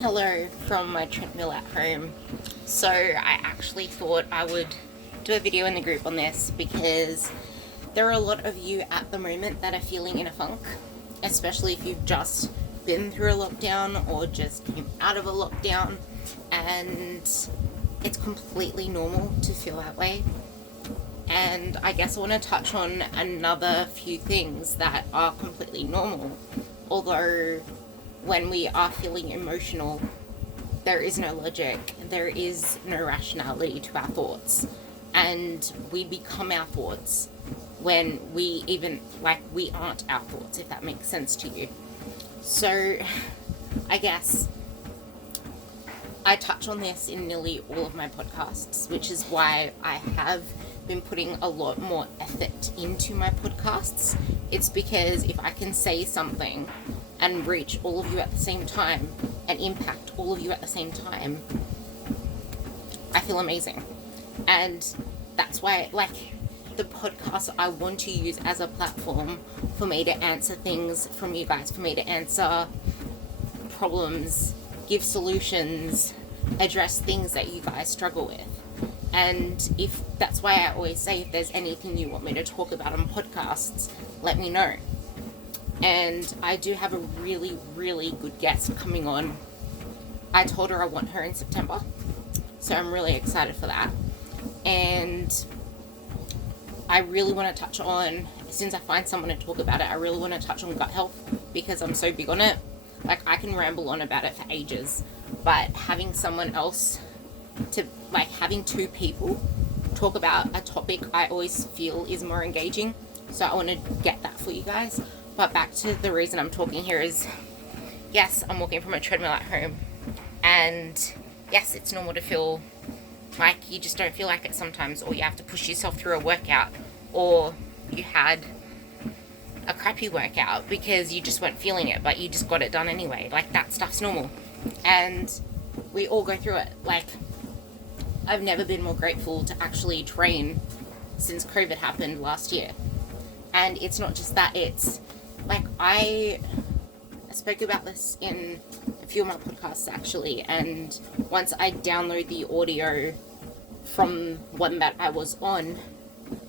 Hello from my treadmill at home. So I actually thought I would do a video in the group on this because there are a lot of you at the moment that are feeling in a funk, especially if you've just been through a lockdown or just came out of a lockdown, and it's completely normal to feel that way. And I guess I want to touch on another few things that are completely normal, although when we are feeling emotional, there is no logic, there is no rationality to our thoughts, and we become our thoughts when we aren't our thoughts, if that makes sense to you. So I guess I touch on this in nearly all of my podcasts, which is why I have been putting a lot more effort into my podcasts. It's because if I can say something and reach all of you at the same time and impact all of you at the same time, I feel amazing. And that's why, the podcast I want to use as a platform for me to answer things from you guys, for me to answer problems, give solutions, address things that you guys struggle with. And if that's why I always say, if there's anything you want me to talk about on podcasts, let me know. And I do have a really, really good guest coming on. I told her I want her in September, so I'm really excited for that. And I really want to touch on, since I find someone to talk about it, I really want to touch on gut health because I'm so big on it. I can ramble on about it for ages, but having someone else to, having two people talk about a topic I always feel is more engaging. So I want to get that for you guys. But back to the reason I'm talking here is, yes, I'm walking from a treadmill at home. And yes, it's normal to feel like you just don't feel like it sometimes, or you have to push yourself through a workout, or you had a crappy workout because you just weren't feeling it, but you just got it done anyway. That stuff's normal. And we all go through it. I've never been more grateful to actually train since COVID happened last year. And it's not just that, it's I spoke about this in a few of my podcasts actually, and once I download the audio from one that I was on,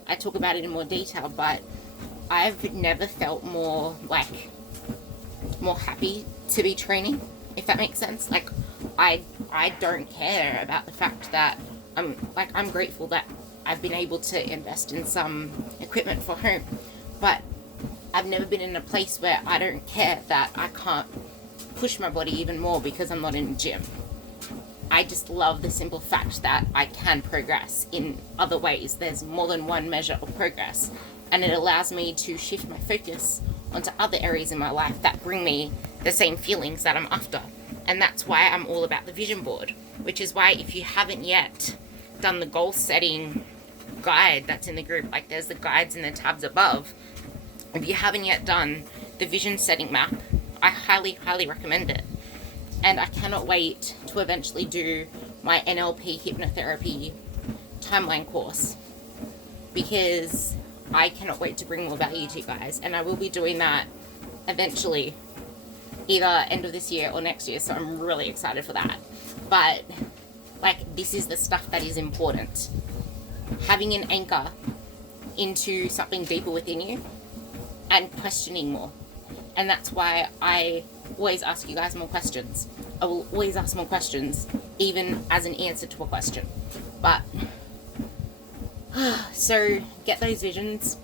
I talk about it in more detail, but I've never felt more happy to be training, if that makes sense. I don't care about the fact that I'm grateful that I've been able to invest in some equipment for home, but I've never been in a place where I don't care that I can't push my body even more because I'm not in the gym. I just love the simple fact that I can progress in other ways. There's more than one measure of progress, and it allows me to shift my focus onto other areas in my life that bring me the same feelings that I'm after. And that's why I'm all about the vision board, which is why if you haven't yet done the goal setting guide that's in the group, there's the guides in the tabs above. If you haven't yet done the vision setting map, I highly, highly recommend it. And I cannot wait to eventually do my NLP hypnotherapy timeline course, because I cannot wait to bring more value to you guys. And I will be doing that eventually, either end of this year or next year, so I'm really excited for that. But this is the stuff that is important. Having an anchor into something deeper within you and questioning more. And that's why I always ask you guys more questions. I will always ask more questions, even as an answer to a question. But so get those visions,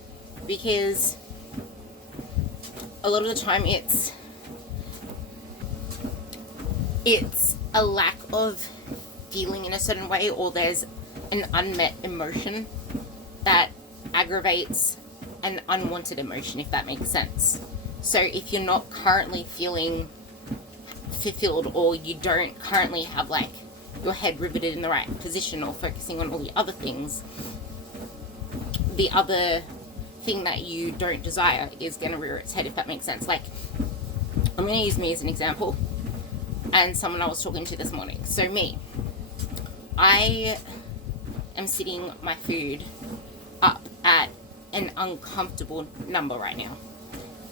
because a lot of the time it's a lack of feeling in a certain way, or there's an unmet emotion that aggravates an unwanted emotion, if that makes sense. So if you're not currently feeling fulfilled, or you don't currently have your head riveted in the right position, or focusing on all the other things, the other thing that you don't desire is going to rear its head, if that makes sense. I'm going to use me as an example, and someone I was talking to this morning. So I am sitting my food up at an uncomfortable number right now.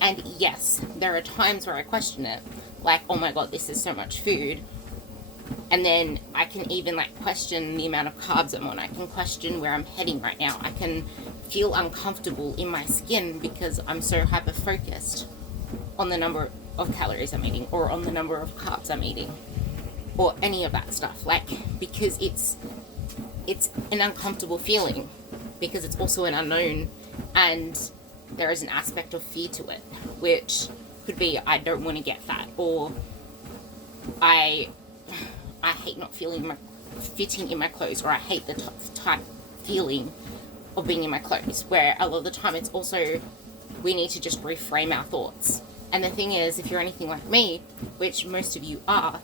And yes, there are times where I question it, oh my god, this is so much food, And then I can even like question the amount of carbs I'm on. I can question where I'm heading right now. I can feel uncomfortable in my skin because I'm so hyper focused on the number of calories I'm eating, or on the number of carbs I'm eating, or any of that stuff. Like, because it's an uncomfortable feeling, because it's also an unknown, and there is an aspect of fear to it, which could be I don't want to get fat, or I hate not fitting in my clothes, or I hate the tight feeling of being in my clothes, where a lot of the time it's also, we need to just reframe our thoughts. And the thing is, if you're anything like me, which most of you are,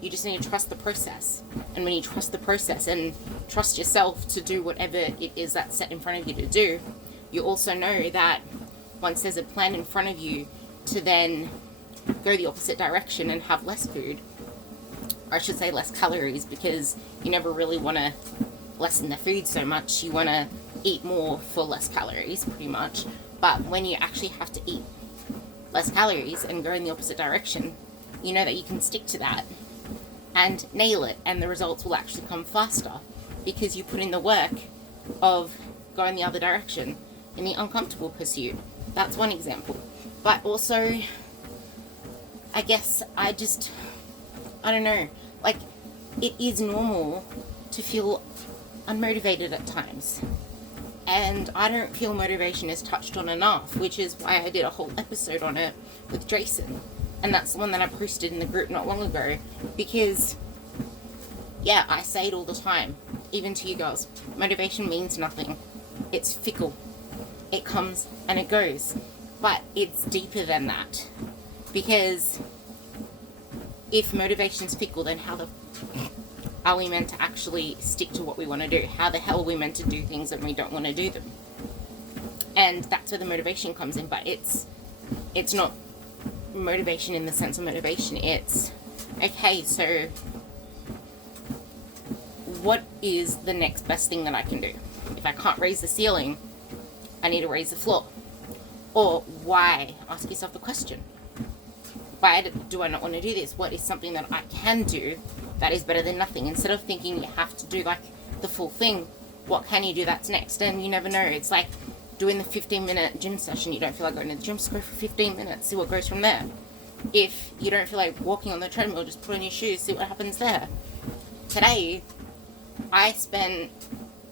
you just need to trust the process. And when you trust the process and trust yourself to do whatever it is that's set in front of you to do, you also know that once there's a plan in front of you to then go the opposite direction and have less food, or I should say less calories, because you never really want to lessen the food so much. You want to eat more for less calories, pretty much. But when you actually have to eat less calories and go in the opposite direction, you know that you can stick to that and nail it, and the results will actually come faster because you put in the work of going the other direction in the uncomfortable pursuit. That's one example. But also, I guess I don't know, like, it is normal to feel unmotivated at times. And I don't feel motivation is touched on enough, which is why I did a whole episode on it with Jason. And that's the one that I posted in the group not long ago. Because, yeah, I say it all the time, even to you girls. Motivation means nothing. It's fickle. It comes and it goes. But it's deeper than that. Because if motivation's fickle, then how the are we meant to actually stick to what we want to do? How the hell are we meant to do things when we don't want to do them? And that's where the motivation comes in. But it's not motivation in the sense of motivation. It's, okay, so what is the next best thing that I can do? If I can't raise the ceiling, I need to raise the floor. Or why? Ask yourself the question. Why do I not want to do this? What is something that I can do that is better than nothing? Instead of thinking you have to do like the full thing, what can you do that's next? And you never know. It's like doing the 15-minute gym session. You don't feel like going to the gym, just go for 15 minutes, see what goes from there. If you don't feel like walking on the treadmill, just put on your shoes, see what happens there. Today, I spent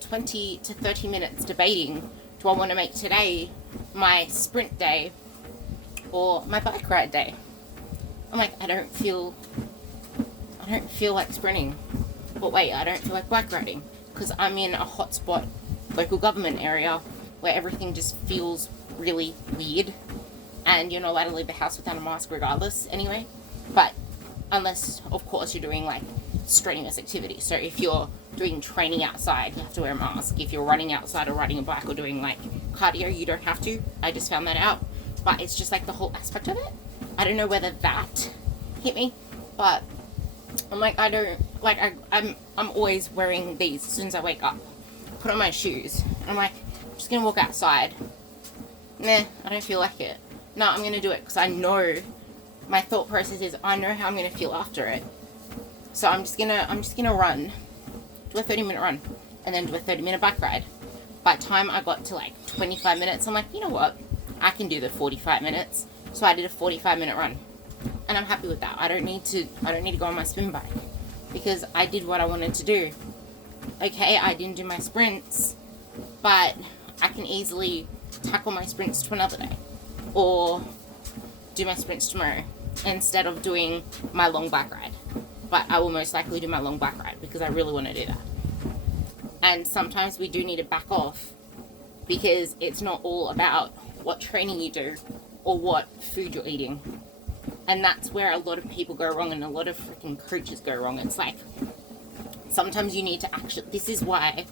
20 to 30 minutes debating, do I want to make today my sprint day or my bike ride day? I'm like, I don't feel like sprinting. But wait, I don't feel like bike riding because I'm in a hotspot local government area where everything just feels really weird, and you're not allowed to leave the house without a mask regardless anyway. But unless, of course, you're doing like strenuous activity. So if you're doing training outside, you have to wear a mask. If you're running outside or riding a bike or doing like cardio, you don't have to. I just found that out. But it's just like the whole aspect of it. I don't know whether that hit me, but I'm like, I don't, like, I'm always wearing these as soon as I wake up. Put on my shoes. I'm like, I'm just going to walk outside. Nah, I don't feel like it. No, I'm going to do it because I know, my thought process is, I know how I'm going to feel after it. So I'm just going to run, do a 30-minute run, and then do a 30-minute bike ride. By the time I got to like 25 minutes, I'm like, you know what? I can do the 45 minutes. So I did a 45-minute run. And I'm happy with that. I don't need to go on my spin bike because I did what I wanted to do. Okay, I didn't do my sprints, but I can easily tackle my sprints to another day or do my sprints tomorrow instead of doing my long bike ride. But I will most likely do my long bike ride because I really want to do that. And sometimes we do need to back off because it's not all about what training you do or what food you're eating. And that's where a lot of people go wrong and a lot of freaking coaches go wrong. It's like, sometimes you need to actually, this is why,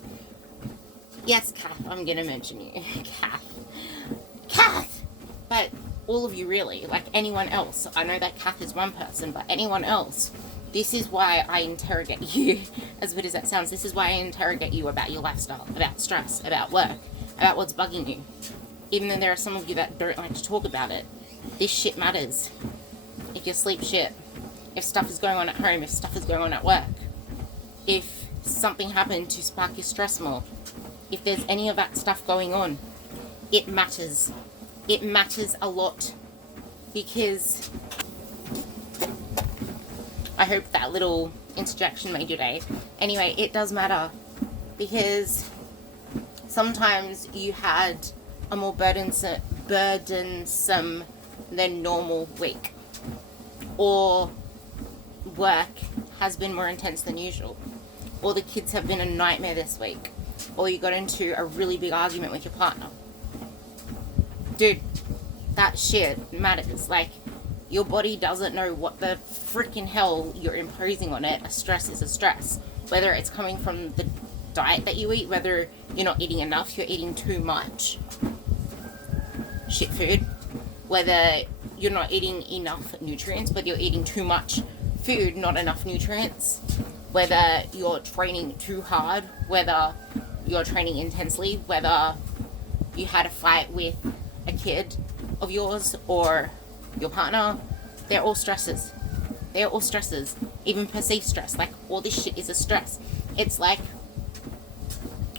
yes, Kath, I'm going to mention you. Kath! But all of you really, like anyone else, I know that Kath is one person, but anyone else, this is why I interrogate you, as weird as that sounds, this is why I interrogate you about your lifestyle, about stress, about work, about what's bugging you. Even though there are some of you that don't like to talk about it, this shit matters. If you sleep shit, if stuff is going on at home, if stuff is going on at work, if something happened to spark your stress more, if there's any of that stuff going on, it matters. It matters a lot, because I hope that little interjection made your day. Anyway, it does matter, because sometimes you had a more burdensome than normal week, or work has been more intense than usual, or the kids have been a nightmare this week, or you got into a really big argument with your partner. Dude, that shit matters. Like, your body doesn't know what the freaking hell you're imposing on it. A stress is a stress. Whether it's coming from the diet that you eat, whether you're not eating enough, you're eating too much shit food, whether you're not eating enough nutrients, whether you're eating too much food, not enough nutrients, whether you're training too hard, whether you're training intensely, whether you had a fight with a kid of yours or your partner. They're all stresses. They're all stresses. Even perceived stress. Like, all this shit is a stress. It's like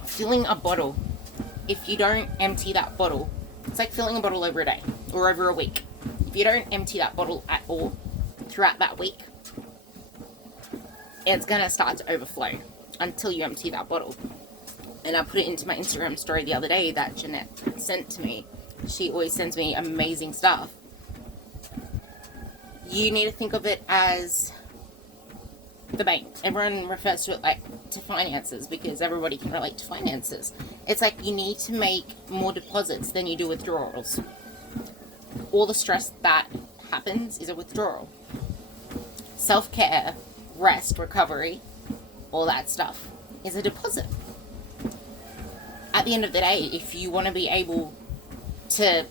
filling a bottle. If you don't empty that bottle, it's like filling a bottle over a day or over a week. If you don't empty that bottle at all throughout that week, it's going to start to overflow until you empty that bottle. And I put it into my Instagram story the other day that Jeanette sent to me. She always sends me amazing stuff. You need to think of it as the bank. Everyone refers to it like to finances, because everybody can relate to finances. It's like you need to make more deposits than you do withdrawals. All the stress that happens is a withdrawal. Self-care, rest, recovery, all that stuff is a deposit. At the end of the day, if you want to be able to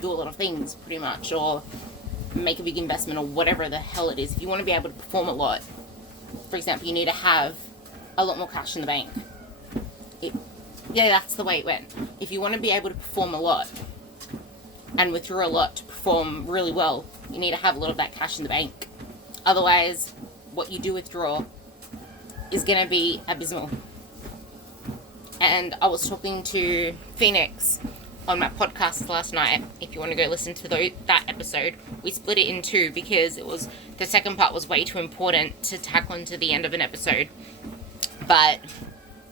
do a lot of things, pretty much, or make a big investment, or whatever the hell it is, if you want to be able to perform a lot, for example, you need to have a lot more cash in the bank. That's the way it went. If you want to be able to perform a lot and withdraw a lot to perform really well, you need to have a lot of that cash in the bank. Otherwise, what you do withdraw is going to be abysmal. And I was talking to Phoenix on my podcast last night. If you want to go listen to that episode, we split it in two because the second part was way too important to tack onto the end of an episode. But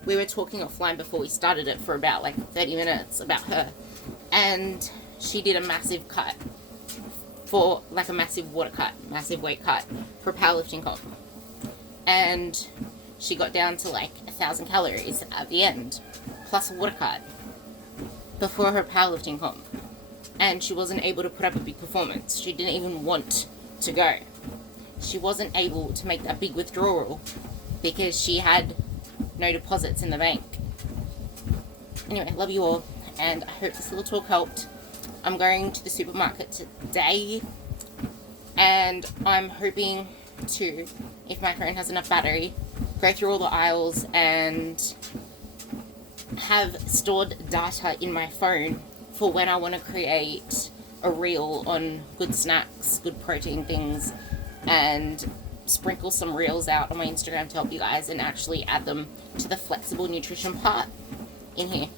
we were talking offline before we started it for about 30 minutes about her, and she did a massive cut for a massive water cut, massive weight cut for a powerlifting comp, and she got down to 1,000 calories at the end, plus a water cut before her powerlifting comp, and she wasn't able to put up a big performance. She didn't even want to go. She wasn't able to make that big withdrawal because she had no deposits in the bank. Anyway, love you all, and I hope this little talk helped. I'm going to the supermarket today, and I'm hoping to, if my phone has enough battery, go through all the aisles and have stored data in my phone for when I want to create a reel on good snacks, good protein things, and sprinkle some reels out on my Instagram to help you guys and actually add them to the flexible nutrition part in here.